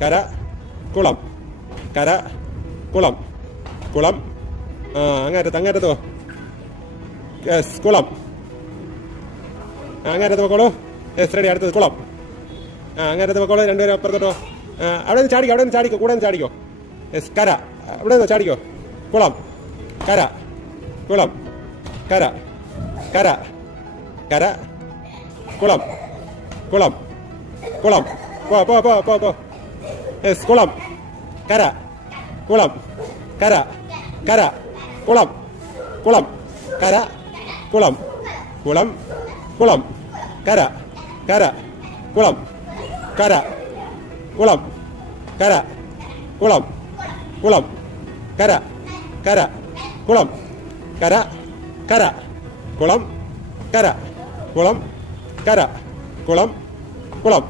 കര കുളം കര കുളം കുളം അങ്ങേറ്റത്തോ യെസ് കുളം അങ്ങേറ്റത്ത് പൊക്കോളൂ യെസ് റെഡി അടുത്തത് കുളം അങ്ങേറ്റത്ത് പൊക്കോളൂ രണ്ടുപേരും അപ്പുറത്തോട്ടോ അവിടെ നിന്ന് ചാടിക്കോ അവിടെ നിന്ന് ചാടിക്കോ കൂടെ നിന്ന് ചാടിക്കോ യെസ് കര അവിടെ നിന്ന് ചാടിക്കോ കുളം കര കുളം കര കര കര കുളം കുളം കുളം പോ യെസ് കുളം കര കുളം കര കര കുളം കുളം കര കുളം കുളം കുളം കര കര കുളം കര കുളം കര കുളം കുളം കര കര കുളം കര കര കുളം കര കുളം കര കുളം കുളം